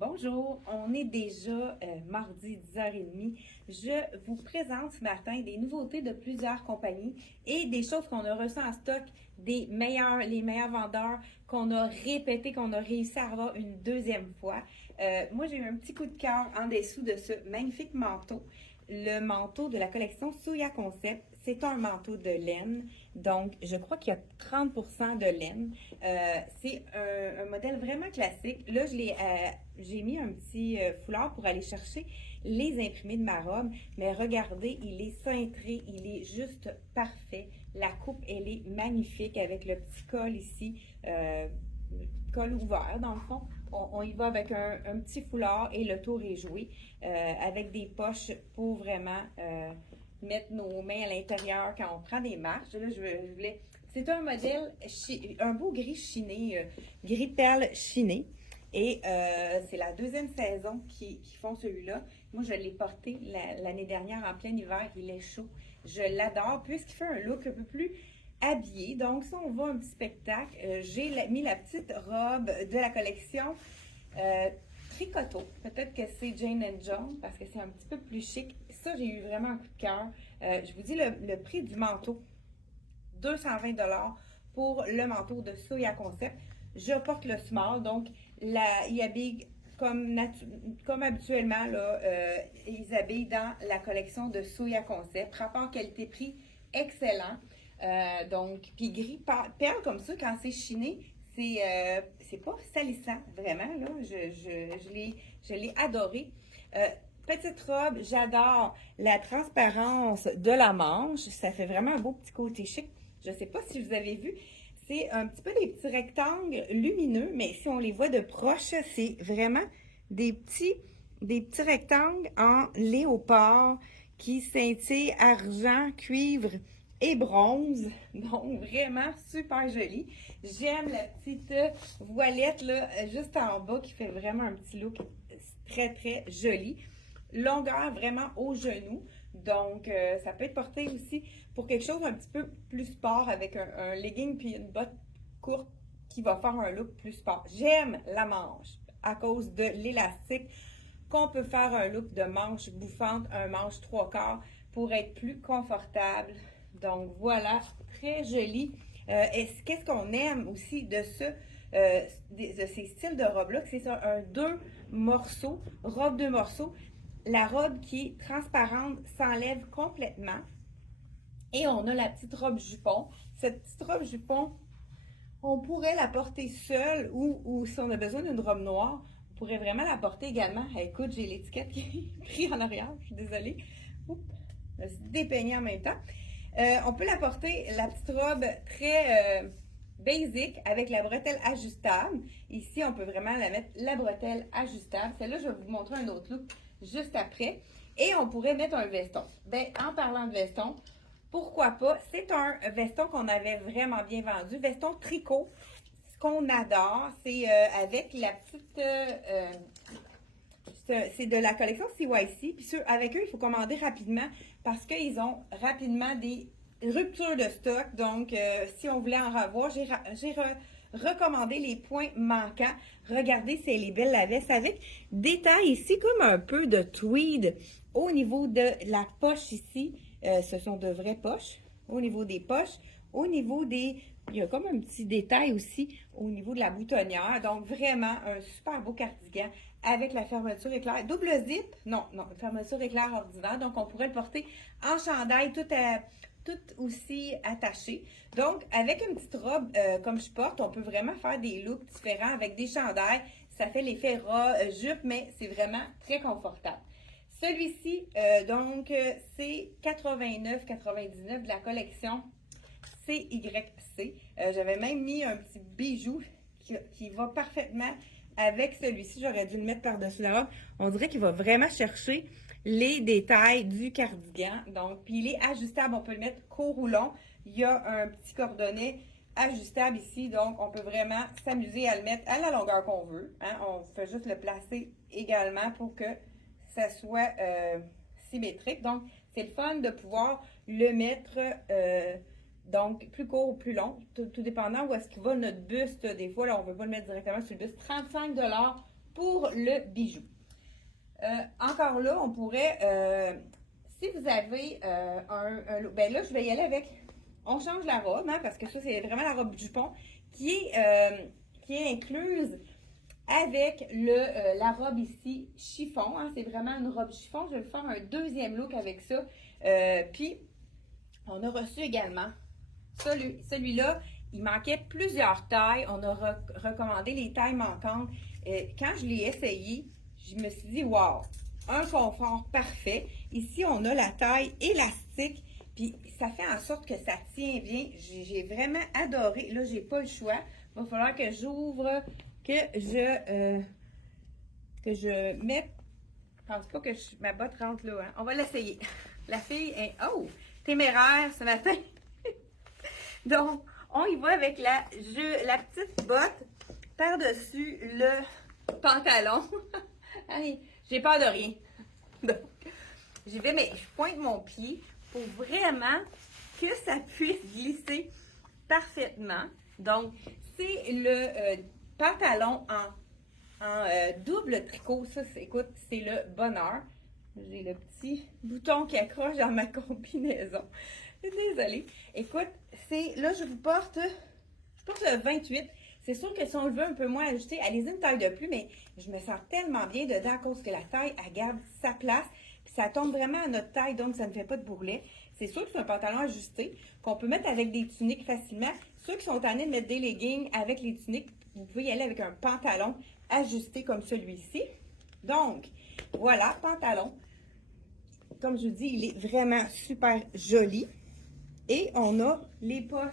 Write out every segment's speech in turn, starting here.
Bonjour, on est déjà mardi 10h30. Je vous présente ce matin des nouveautés de plusieurs compagnies et des choses qu'on a reçues en stock, les meilleurs vendeurs qu'on a répété, qu'on a réussi à avoir une deuxième fois. Moi, j'ai eu un petit coup de cœur en dessous de ce magnifique manteau. Le manteau de la collection Souya Concept, c'est un manteau de laine. Donc, je crois qu'il y a 30% de laine. C'est un modèle vraiment classique. Là, j'ai mis un petit foulard pour aller chercher les imprimés de ma robe. Mais regardez, il est cintré, il est juste parfait. La coupe, elle est magnifique avec le petit col ici. Col ouvert dans le fond. On y va avec un petit foulard et le tour est joué avec des poches pour vraiment mettre nos mains à l'intérieur quand on prend des marches. Là, je voulais. C'est un modèle, un beau gris chiné, gris perle chiné. Et c'est la deuxième saison qu'ils font celui-là. Moi, je l'ai porté l'année dernière en plein hiver. Il est chaud. Je l'adore puisqu'il fait un look un peu plus habillé. Donc, si on va à un petit spectacle, j'ai mis la petite robe de la collection Tricoto. Peut-être que c'est Jane John parce que c'est un petit peu plus chic. Ça, j'ai eu vraiment un coup de cœur. Je vous dis le prix du manteau, 220 $ pour le manteau de Soya Concept. Je porte le small, donc il habille comme habituellement, là, ils habillent dans la collection de Soya Concept. Rapport qualité-prix excellent. Donc, puis gris perle comme ça, quand c'est chiné, c'est pas salissant, vraiment, là. Je l'ai adoré. Petite robe, j'adore la transparence de la manche. Ça fait vraiment un beau petit côté chic. Je ne sais pas si vous avez vu. C'est un petit peu des petits rectangles lumineux, mais si on les voit de proche, c'est vraiment des petits rectangles en léopard qui scintillent argent, cuivre et bronze. Donc, vraiment super joli. J'aime la petite voilette là, juste en bas qui fait vraiment un petit look très, très joli. Longueur vraiment au genou. Donc, ça peut être porté aussi pour quelque chose un petit peu plus sport avec un legging puis une botte courte qui va faire un look plus sport. J'aime la manche à cause de l'élastique qu'on peut faire un look de manche bouffante, un manche trois quarts pour être plus confortable. Donc voilà, très joli. Qu'est-ce qu'on aime aussi de de ces styles de robes-là, c'est ça, un deux morceaux, robe deux morceaux. La robe qui est transparente s'enlève complètement. Et on a la petite robe jupon. Cette petite robe jupon, on pourrait la porter seule ou si on a besoin d'une robe noire, on pourrait vraiment la porter également. Écoute, j'ai l'étiquette qui est prise en arrière, je suis désolée. Oups, je me suis dépeignée en même temps. On peut la porter, la petite robe très basic avec la bretelle ajustable. Ici, on peut vraiment la mettre la bretelle ajustable. Celle-là, je vais vous montrer un autre look juste après. Et on pourrait mettre un veston. Ben, en parlant de veston, pourquoi pas? C'est un veston qu'on avait vraiment bien vendu. Veston tricot. Ce qu'on adore, c'est avec la petite... c'est de la collection CYC. Puis avec eux, il faut commander rapidement parce qu'ils ont rapidement des ruptures de stock. Donc, si on voulait en revoir, j'ai recommandé les points manquants. Regardez, c'est les belles la veste avec des tailles ici comme un peu de tweed au niveau de la poche ici. Ce sont de vraies poches. Au niveau des poches, au niveau des... Il y a comme un petit détail aussi au niveau de la boutonnière. Donc, vraiment, un super beau cardigan avec la fermeture éclair. Double zip? Non, non, fermeture éclair ordinaire. Donc, on pourrait le porter en chandail, tout aussi attaché. Donc, avec une petite robe comme je porte, on peut vraiment faire des looks différents avec des chandails. Ça fait l'effet ras, jupe, mais c'est vraiment très confortable. Celui-ci, donc, c'est 89,99 de la collection CYC. J'avais même mis un petit bijou qui va parfaitement avec celui-ci. J'aurais dû le mettre par-dessus la robe. On dirait qu'il va vraiment chercher les détails du cardigan. Donc, puis il est ajustable. On peut le mettre court ou long. Il y a un petit cordonnet ajustable ici. Donc, on peut vraiment s'amuser à le mettre à la longueur qu'on veut. Hein. On fait juste le placer également pour que ça soit symétrique. Donc, c'est le fun de pouvoir le mettre donc plus court ou plus long, tout dépendant où est-ce qu'il va notre buste. Des fois, là, on ne veut pas le mettre directement sur le buste. 35 $ pour le bijou. Encore là, on pourrait, si vous avez ben là, je vais y aller avec, on change la robe, hein, parce que ça, c'est vraiment la robe jupon qui est incluse avec la robe ici chiffon. Hein, c'est vraiment une robe chiffon. Je vais faire un deuxième look avec ça. Puis, on a reçu également celui-là. Il manquait plusieurs tailles. On a recommandé les tailles manquantes. Quand je l'ai essayé, je me suis dit, wow, un confort parfait. Ici, on a la taille élastique. Puis, ça fait en sorte que ça tient bien. J'ai vraiment adoré. Là, j'ai pas le choix. Il va falloir que j'ouvre, que je mette. Je pense pas que ma botte rentre là. Hein. On va l'essayer. La fille est, téméraire ce matin. Donc, on y va avec la petite botte par-dessus le pantalon. Allez, j'ai peur de rien. Donc, j'y vais, mais je pointe mon pied pour vraiment que ça puisse glisser parfaitement. Donc, c'est le pantalon en double tricot. Ça, écoute, c'est le bonheur. J'ai le petit bouton qui accroche dans ma combinaison. Désolée. Écoute, là, je porte le 28. C'est sûr que si on le veut un peu moins ajusté, allez-y une taille de plus, mais je me sens tellement bien dedans à cause que la taille, elle garde sa place. Puis ça tombe vraiment à notre taille, donc ça ne fait pas de bourrelet. C'est sûr que c'est un pantalon ajusté qu'on peut mettre avec des tuniques facilement. Ceux qui sont tannés de mettre des leggings avec les tuniques, vous pouvez y aller avec un pantalon ajusté comme celui-ci. Donc, voilà, pantalon. Comme je vous dis, il est vraiment super joli. Et on a les poches.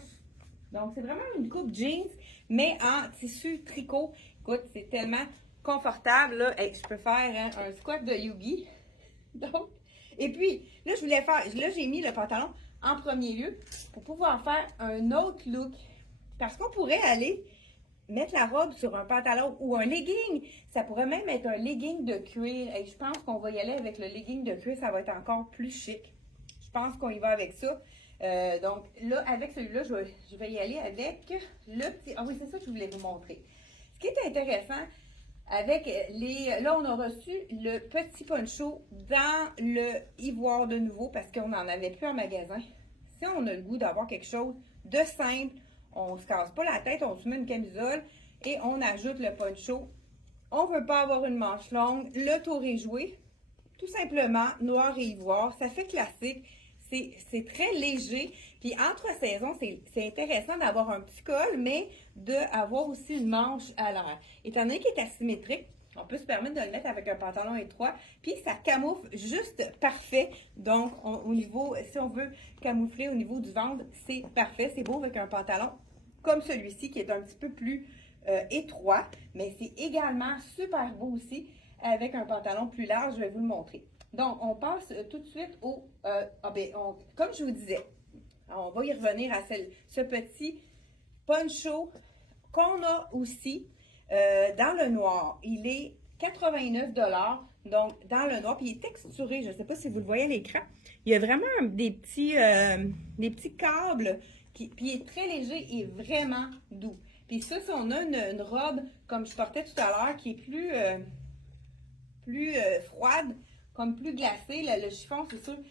Donc, c'est vraiment une coupe jeans, mais en tissu tricot. Écoute, c'est tellement confortable. Là. Hey, je peux faire hein, un squat de yogi. Donc, et puis, là, j'ai mis le pantalon en premier lieu pour pouvoir faire un autre look. Parce qu'on pourrait aller mettre la robe sur un pantalon ou un legging. Ça pourrait même être un legging de cuir. Et je pense qu'on va y aller avec le legging de cuir. Ça va être encore plus chic. Je pense qu'on y va avec ça. Donc là, avec celui-là, je vais y aller avec le petit... Ah oui, c'est ça que je voulais vous montrer. Ce qui est intéressant avec là, on a reçu le petit poncho dans le ivoire de nouveau parce qu'on n'en avait plus en magasin. Si on a le goût d'avoir quelque chose de simple, on ne se casse pas la tête, on se met une camisole et on ajoute le poncho. On ne veut pas avoir une manche longue. Le tour est joué. Tout simplement, noir et ivoire. Ça fait classique. C'est très léger. Puis entre saisons, c'est intéressant d'avoir un petit col, mais d'avoir aussi une manche à l'air. Étant donné qu'il est asymétrique, on peut se permettre de le mettre avec un pantalon étroit. Puis ça camoufle juste parfait. Donc, au niveau, si on veut camoufler au niveau du ventre, c'est parfait. C'est beau avec un pantalon comme celui-ci qui est un petit peu plus étroit. Mais c'est également super beau aussi avec un pantalon plus large. Je vais vous le montrer. Donc, on passe tout de suite au... comme je vous disais, on va y revenir à ce petit poncho qu'on a aussi dans le noir. Il est 89 $, donc dans le noir, puis il est texturé. Je ne sais pas si vous le voyez à l'écran. Il y a vraiment des petits câbles, puis il est très léger et vraiment doux. Puis ça, si on a une robe, comme je portais tout à l'heure, qui est plus froide, comme plus glacé. Le chiffon, c'est sûr, le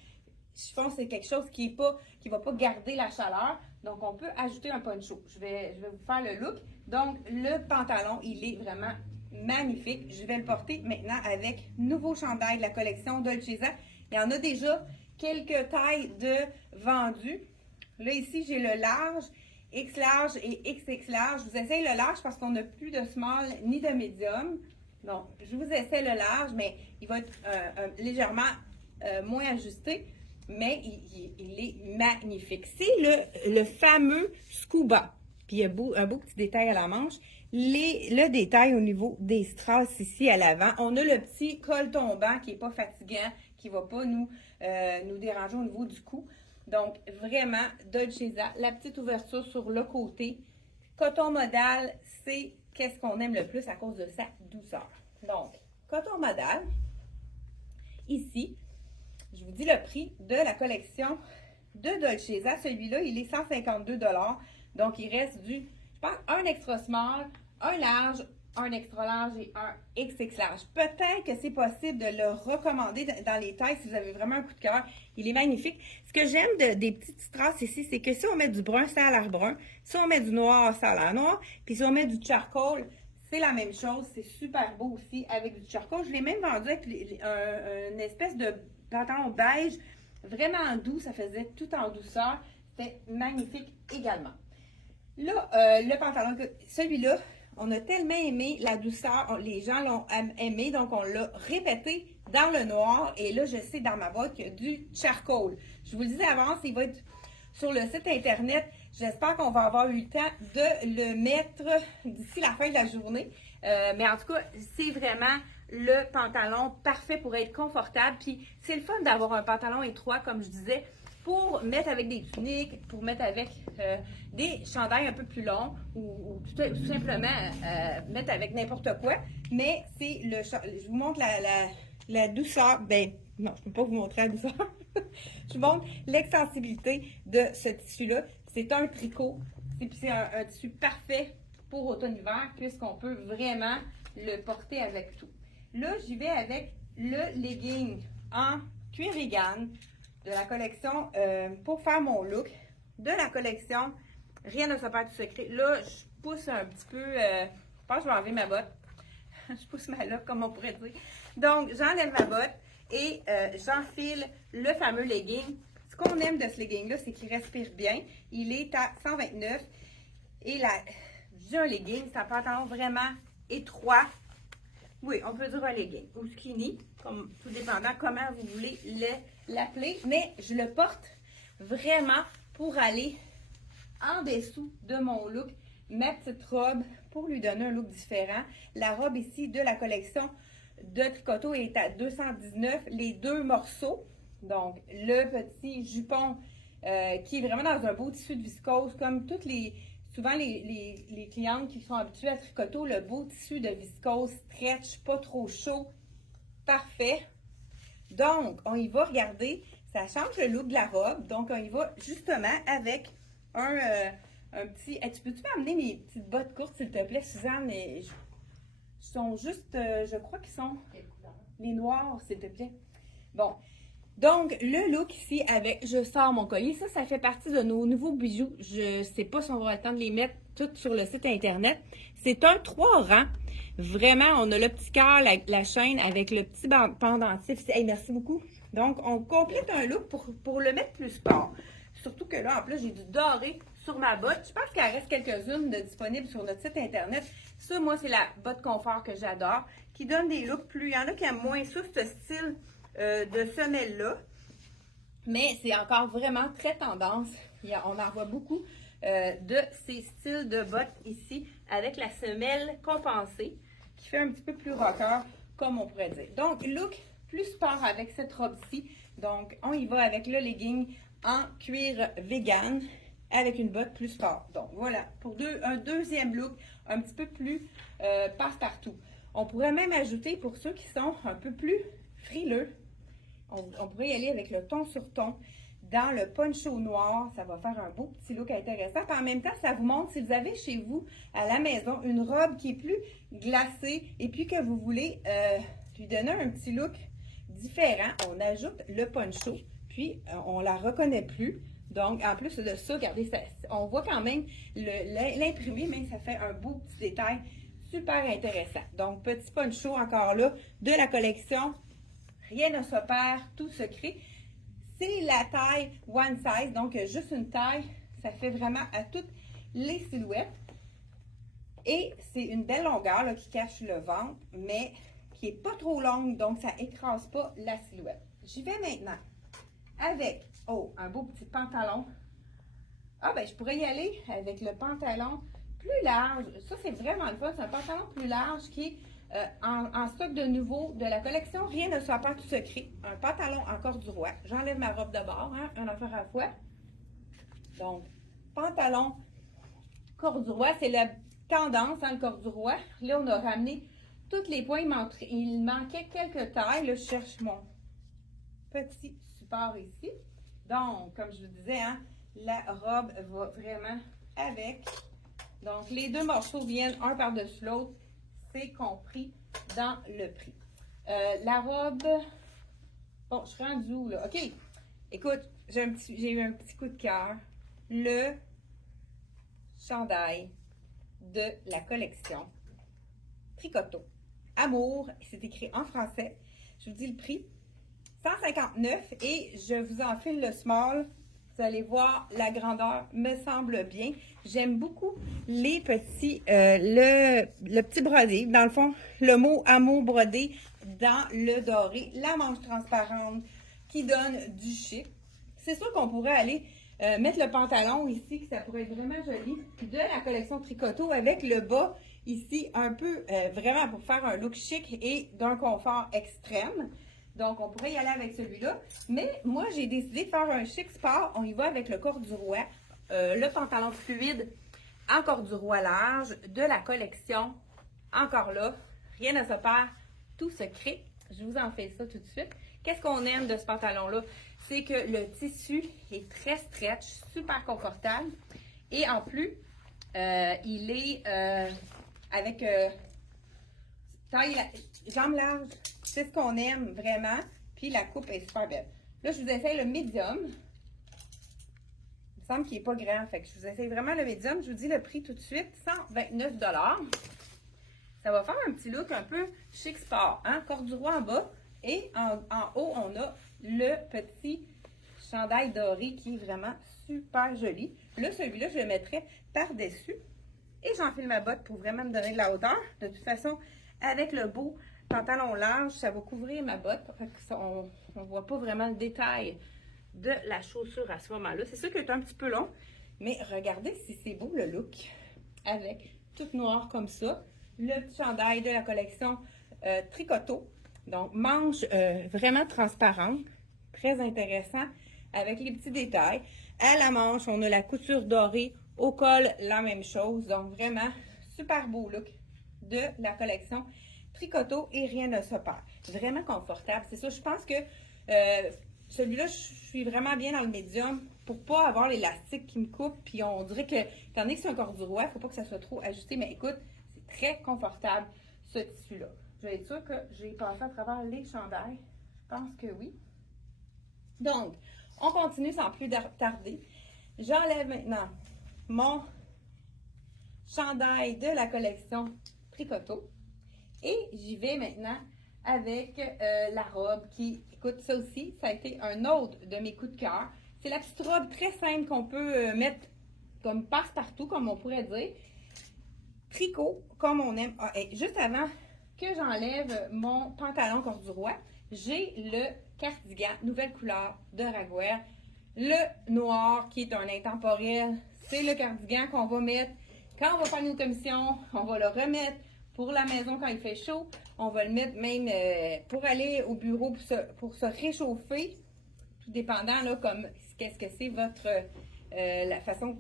chiffon, c'est quelque chose qui ne va pas garder la chaleur. Donc, on peut ajouter un poncho. Je vais vous faire le look. Donc, le pantalon, il est vraiment magnifique. Je vais le porter maintenant avec nouveau chandail de la collection Dolce Vita. Il y en a déjà quelques tailles de vendus. Là, ici, j'ai le large, X large et XX large. Je vous essaye le large parce qu'on n'a plus de small ni de medium. Donc, je vous essaie le large, mais il va être légèrement moins ajusté, mais il est magnifique. C'est le fameux scuba. Puis, il y a un beau petit détail à la manche. Le détail au niveau des strass ici à l'avant. On a le petit col tombant qui n'est pas fatigant, qui ne va pas nous déranger au niveau du cou. Donc, vraiment, Dolce Vita, la petite ouverture sur le côté. Coton modal, c'est qu'est-ce qu'on aime le plus à cause de sa douceur. Donc, coton modal. Ici, je vous dis le prix de la collection de Dolce Vita. Celui-là, il est 152 $. Donc, il reste je pense, un extra small, un large, un extra large et un XX large. Peut-être que c'est possible de le recommander dans les tailles si vous avez vraiment un coup de cœur. Il est magnifique. Ce que j'aime des petites strass ici, c'est que si on met du brun, ça a l'air brun. Si on met du noir, ça a l'air noir. Puis si on met du charcoal, c'est la même chose. C'est super beau aussi avec du charcoal. Je l'ai même vendu avec une espèce de pantalon beige vraiment doux. Ça faisait tout en douceur. C'était magnifique également. Là, le pantalon, celui-là, on a tellement aimé la douceur, les gens l'ont aimé, donc on l'a répété dans le noir. Et là, je sais dans ma boîte qu'il y a du charcoal. Je vous le disais avant, il va être sur le site internet. J'espère qu'on va avoir eu le temps de le mettre d'ici la fin de la journée. Mais en tout cas, c'est vraiment le pantalon parfait pour être confortable. Puis c'est le fun d'avoir un pantalon étroit, comme je disais, pour mettre avec des tuniques, pour mettre avec des chandails un peu plus longs ou tout simplement mettre avec n'importe quoi. Mais c'est le je vous montre la douceur. Ben non, je ne peux pas vous montrer la douceur. Je vous montre l'extensibilité de ce tissu-là. C'est un tricot. C'est un tissu parfait pour automne-hiver puisqu'on peut vraiment le porter avec tout. Là, j'y vais avec le legging en cuir vegan de la collection pour faire mon look de la collection Rien ne se perd du secret. Là, je pousse un petit peu, je pense que je vais enlever ma botte. Je pousse ma loque, comme on pourrait dire. Donc, j'enlève ma botte et j'enfile le fameux legging. Ce qu'on aime de ce legging-là, c'est qu'il respire bien. Il est à 129 et j'ai un legging, c'est un pantalon vraiment étroit. Oui, on peut dire un legging ou skinny, comme tout dépendant comment vous voulez l'appeler. Mais je le porte vraiment pour aller en dessous de mon look, ma petite robe, pour lui donner un look différent. La robe ici de la collection de Tricoto est à 219, les deux morceaux. Donc, le petit jupon qui est vraiment dans un beau tissu de viscose, comme toutes souvent les clientes qui sont habituées à Tricoto, le beau tissu de viscose, stretch, pas trop chaud, parfait. Donc, on y va, regardez, ça change le look de la robe. Donc, on y va justement avec un petit... Hey, tu peux-tu m'amener mes petites bottes courtes, s'il te plaît, Suzanne? Ils sont juste, je crois qu'ils sont les noirs, s'il te plaît. Bon, donc, le look ici avec je sors mon collier, ça fait partie de nos nouveaux bijoux. Je sais pas si on va avoir le temps de les mettre toutes sur le site internet. C'est un 3 rangs. Vraiment, on a le petit cœur, la chaîne avec le petit pendentif. Hey, merci beaucoup. Donc, on complète un look pour le mettre plus sport. Surtout que là, en plus, j'ai du doré sur ma botte. Je pense qu'il en reste quelques-unes de disponibles sur notre site internet. Ça, moi, c'est la botte confort que j'adore, qui donne des looks plus... Il y en a qui aiment moins ça, ce style de semelle-là. Mais c'est encore vraiment très tendance. On en voit beaucoup de ces styles de bottes ici, avec la semelle compensée, qui fait un petit peu plus rocker, comme on pourrait dire. Donc, look plus sport avec cette robe-ci. Donc, on y va avec le legging en cuir vegan avec une botte plus sport. Donc, voilà, pour un deuxième look un petit peu plus passe-partout. On pourrait même ajouter, pour ceux qui sont un peu plus frileux, on pourrait y aller avec le ton sur ton dans le poncho noir. Ça va faire un beau petit look intéressant. Puis en même temps, ça vous montre si vous avez chez vous à la maison une robe qui est plus glacée et puis que vous voulez lui donner un petit look différent. On ajoute le poncho, puis on la reconnaît plus. Donc, en plus de ça, regardez, on voit quand même l'imprimé, mais ça fait un beau petit détail super intéressant. Donc, petit poncho encore là de la collection Rien ne se perd, tout se crée. C'est la taille one size, donc juste une taille, ça fait vraiment à toutes les silhouettes. Et c'est une belle longueur là, qui cache le ventre, mais qui n'est pas trop longue, donc ça n'écrase pas la silhouette. J'y vais maintenant avec, un beau petit pantalon. Ah ben, je pourrais y aller avec le pantalon plus large. Ça, c'est vraiment le fun. C'est un pantalon plus large qui est en stock de nouveau de la collection Rien ne se perd, tout se crée. Un pantalon en corduroy. J'enlève ma robe de bord, un affaire à la fois. Donc, pantalon corduroy, c'est la tendance, le corduroy. Là, on a ramené tous les points. Il manquait quelques tailles. Là, je cherche mon petit support ici. Donc, comme je vous disais, la robe va vraiment avec. Donc, les deux morceaux viennent un par-dessus l'autre. c'est compris dans le prix. La robe, bon, je suis rendue où, là? OK, écoute, j'ai eu un petit coup de cœur. Le chandail de la collection Tricoto. Amour, c'est écrit en français. Je vous dis le prix. 159 et je vous enfile le small. Vous allez voir, la grandeur me semble bien. J'aime beaucoup les petits, le petit brodé. Dans le fond, le mot amour brodé dans le doré. La manche transparente qui donne du chic. C'est sûr qu'on pourrait aller mettre le pantalon ici, que ça pourrait être vraiment joli, de la collection Tricoto avec le bas ici un peu vraiment pour faire un look chic et d'un confort extrême. Donc, on pourrait y aller avec celui-là. Mais moi, j'ai décidé de faire un chic sport. On y va avec le corduroy, le pantalon fluide en corduroy large de la collection. Encore là, rien ne se perd, tout se crée. Je vous en fais ça tout de suite. Qu'est-ce qu'on aime de ce pantalon-là? C'est que le tissu est très stretch, super confortable. Et en plus, il est avec taille, jambes larges. C'est ce qu'on aime vraiment. Puis la coupe est super belle. Là, je vous essaye le médium. Il me semble qu'il n'est pas grand. Fait que je vous essaye vraiment le médium. Je vous dis le prix tout de suite. 129 $. Ça va faire un petit look un peu chic sport. Hein? Corduroy en bas. Et en haut, on a le petit chandail doré qui est vraiment super joli. Là, celui-là, je le mettrai par-dessus. Et j'enfile ma botte pour vraiment me donner de la hauteur. De toute façon, avec le beau pantalon large, ça va couvrir ma botte. On ne voit pas vraiment le détail de la chaussure à ce moment-là. C'est sûr qu'il est un petit peu long, mais regardez si c'est beau le look. Avec tout noir comme ça. Le petit chandail de la collection Tricoto. Donc, manche vraiment transparente. Très intéressant. Avec les petits détails. À la manche, on a la couture dorée. Au col, la même chose. Donc, vraiment, super beau look de la collection Tricoto et rien ne se perd. Vraiment confortable. C'est ça, je pense que celui-là, je suis vraiment bien dans le médium pour pas avoir l'élastique qui me coupe. Puis on dirait que, étant donné que c'est un corduroy, il ne faut pas que ça soit trop ajusté. Mais écoute, c'est très confortable, ce tissu-là. Je vais être sûre que j'ai passé à travers les chandails. Je pense que oui. Donc, on continue sans plus tarder. J'enlève maintenant mon chandail de la collection Tricoto. Et j'y vais maintenant avec la robe qui, écoute, ça aussi, ça a été un autre de mes coups de cœur. C'est la petite robe très simple qu'on peut mettre comme passe-partout, comme on pourrait dire. Tricot, comme on aime. Ah, et juste avant que j'enlève mon pantalon corduroy, j'ai le cardigan, nouvelle couleur de Raguer. Le noir, qui est un intemporel, c'est le cardigan qu'on va mettre quand on va faire nos commissions. On va le remettre pour la maison quand il fait chaud. On va le mettre même pour aller au bureau pour se réchauffer. Tout dépendant, là, comme qu'est-ce que c'est votre la façon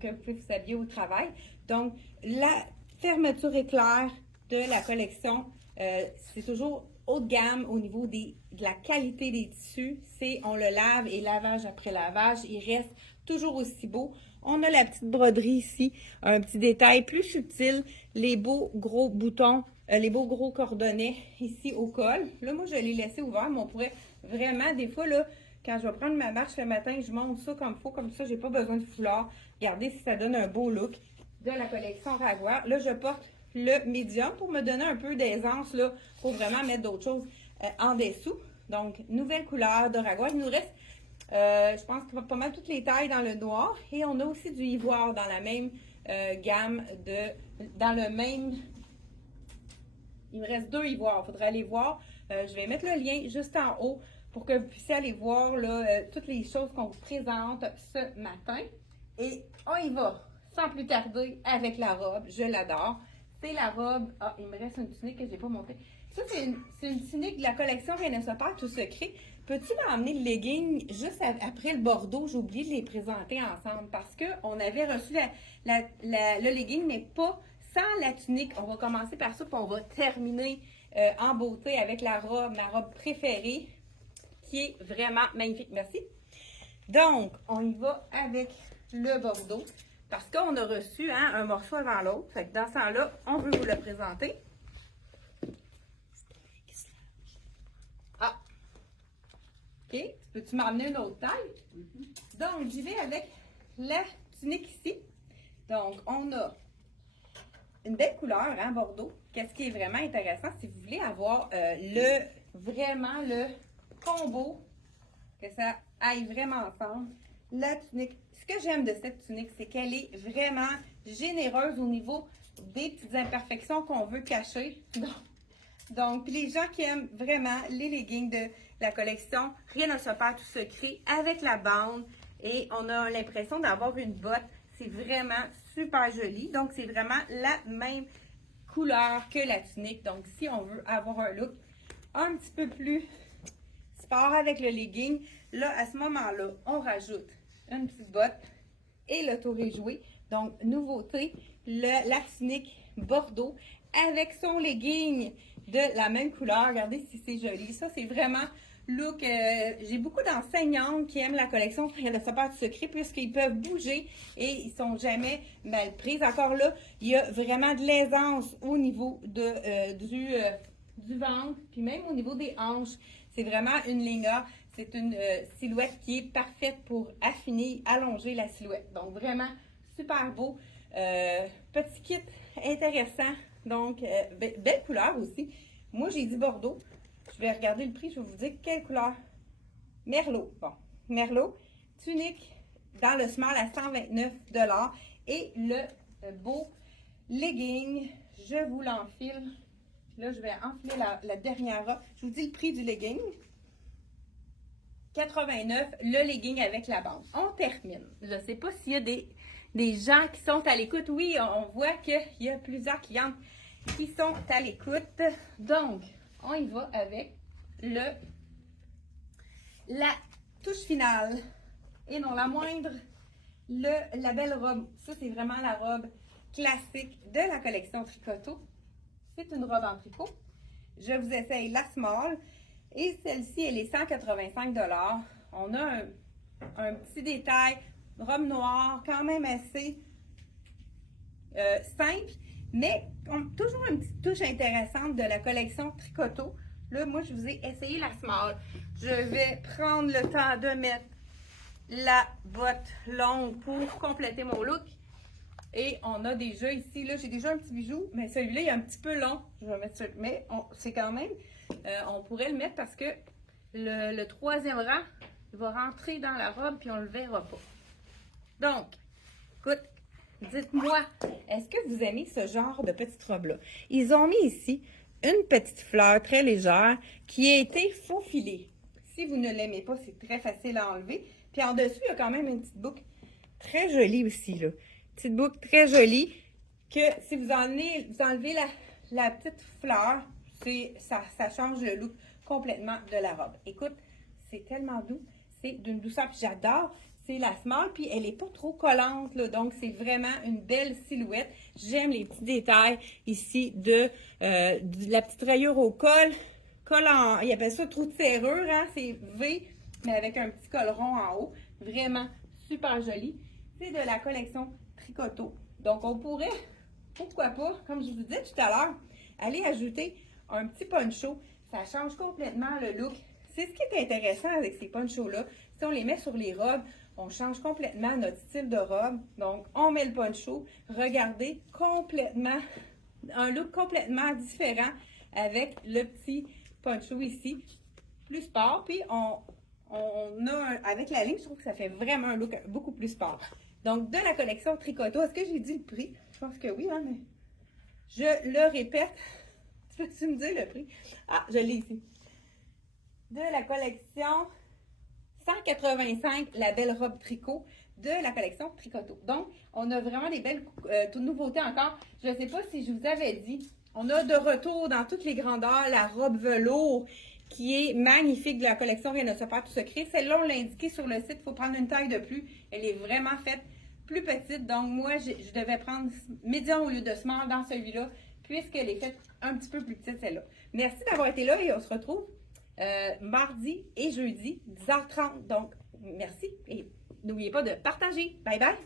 que vous pouvez vous habiller au travail. Donc, la fermeture éclair de la collection, c'est toujours haut de gamme au niveau de la qualité des tissus. On le lave et lavage après lavage, il reste toujours aussi beau. On a la petite broderie ici, un petit détail plus subtil, les beaux gros boutons, les beaux gros cordonnets ici au col. Là, moi, je l'ai laissé ouvert, mais on pourrait vraiment, des fois, là, quand je vais prendre ma marche le matin, je monte ça comme il faut, comme ça, j'ai pas besoin de foulard. Regardez si ça donne un beau look de la collection Raguer. Là, je porte le médium pour me donner un peu d'aisance, là, pour vraiment mettre d'autres choses en dessous. Donc, nouvelle couleur de Raguer. Il nous reste, je pense, pas mal toutes les tailles dans le noir. Et on a aussi du ivoire dans la même gamme dans le même... Il me reste 2 ivoires. Il faudrait aller voir. Je vais mettre le lien juste en haut pour que vous puissiez aller voir là, toutes les choses qu'on vous présente ce matin. Et on y va, sans plus tarder, avec la robe. Je l'adore. C'est la robe... Ah, il me reste une tunique que je n'ai pas montée. Ça, c'est une tunique de la collection Rien ne se perd, tout secret. Peux-tu m'emmener le legging juste après le bordeaux? J'ai oublié de les présenter ensemble parce qu'on avait reçu le legging, mais pas sans la tunique. On va commencer par ça, puis on va terminer en beauté avec la robe, ma robe préférée, qui est vraiment magnifique. Merci. Donc, on y va avec le bordeaux. Parce qu'on a reçu un morceau avant l'autre. Fait que dans ce temps-là, on veut vous le présenter. OK? Peux-tu m'emmener une autre taille? Donc, j'y vais avec la tunique ici. Donc, on a une belle couleur, hein, bordeaux. Qu'est-ce qui est vraiment intéressant, si vous voulez avoir vraiment le combo, que ça aille vraiment ensemble, la tunique. Ce que j'aime de cette tunique, c'est qu'elle est vraiment généreuse au niveau des petites imperfections qu'on veut cacher. Donc, puis les gens qui aiment vraiment les leggings de la collection Rien ne se perd, tout se crée avec la bande et on a l'impression d'avoir une botte. C'est vraiment super joli. Donc, c'est vraiment la même couleur que la tunique. Donc, si on veut avoir un look un petit peu plus sport avec le legging, là, à ce moment-là, on rajoute une petite botte et le tour est joué. Donc, nouveauté, la tunique bordeaux avec son legging de la même couleur. Regardez si c'est joli. Ça, c'est vraiment look. J'ai beaucoup d'enseignantes qui aiment la collection Rien ne se perd, tout se crée puisqu'ils peuvent bouger et ils sont jamais mal prises. Encore là, il y a vraiment de l'aisance au niveau du ventre, puis même au niveau des hanches. C'est vraiment une ligne A. C'est une silhouette qui est parfaite pour affiner, allonger la silhouette. Donc, vraiment super beau. Petit kit intéressant. Donc, belle couleur aussi. Moi, j'ai dit bordeaux. Je vais regarder le prix. Je vais vous dire quelle couleur. Merlot. Bon, Merlot. Tunique dans le small à 129 $. Et le beau legging. Je vous l'enfile. Là, je vais enfiler la dernière robe. Je vous dis le prix du legging. 89, le legging avec la bande. On termine. Je ne sais pas s'il y a des gens qui sont à l'écoute. Oui, on voit qu'il y a plusieurs clientes qui sont à l'écoute. Donc, on y va avec la touche finale. Et non la moindre, la belle robe. Ça, c'est vraiment la robe classique de la collection Tricoto. C'est une robe en tricot. Je vous essaye la small. Et celle-ci, elle est 185 $. On a un petit détail, robe noire, quand même assez simple, mais toujours une petite touche intéressante de la collection Tricoto. Là, moi, je vous ai essayé la small. Je vais prendre le temps de mettre la botte longue pour compléter mon look. Et on a déjà ici, là, j'ai déjà un petit bijou, mais celui-là, il est un petit peu long. Je vais mettre celui-là, mais c'est quand même, on pourrait le mettre parce que le troisième rang va rentrer dans la robe puis on le verra pas. Donc, écoute, dites-moi, est-ce que vous aimez ce genre de petite robe-là? Ils ont mis ici une petite fleur très légère qui a été faufilée. Si vous ne l'aimez pas, c'est très facile à enlever. Puis en dessous, il y a quand même une petite boucle très jolie aussi, là. Petite boucle très jolie que si vous enlevez la petite fleur, ça change le look complètement de la robe. Écoute, c'est tellement doux. C'est d'une douceur, puis j'adore. C'est la small, puis elle n'est pas trop collante, là, donc c'est vraiment une belle silhouette. J'aime les petits détails ici de la petite rayure au col. Ils appellent ça trou de serrure, hein, c'est V, mais avec un petit col rond en haut. Vraiment super joli. C'est de la collection Tricoto. Donc, on pourrait, pourquoi pas, comme je vous disais tout à l'heure, aller ajouter un petit poncho. Ça change complètement le look. C'est ce qui est intéressant avec ces ponchos-là. Si on les met sur les robes, on change complètement notre style de robe. Donc, on met le poncho. Regardez, complètement, un look complètement différent avec le petit poncho ici. Plus sport. Puis, avec la ligne, je trouve que ça fait vraiment un look beaucoup plus sport. Donc, de la collection Tricoto, est-ce que j'ai dit le prix? Je pense que oui, hein, mais je le répète. Peux-tu me dire le prix? Ah, je l'ai ici. De la collection 185, la belle robe tricot de la collection Tricoto. Donc, on a vraiment des belles nouveautés encore. Je ne sais pas si je vous avais dit, on a de retour dans toutes les grandeurs la robe velours qui est magnifique de la collection Rien ne se perd, tout se crée. Celle-là, on l'a indiqué sur le site, il faut prendre une taille de plus. Elle est vraiment faite plus petite. Donc, moi, je devais prendre médium au lieu de small dans celui-là, puisqu'elle est faite un petit peu plus petite, celle-là. Merci d'avoir été là et on se retrouve mardi et jeudi, 10h30. Donc, merci et n'oubliez pas de partager. Bye bye!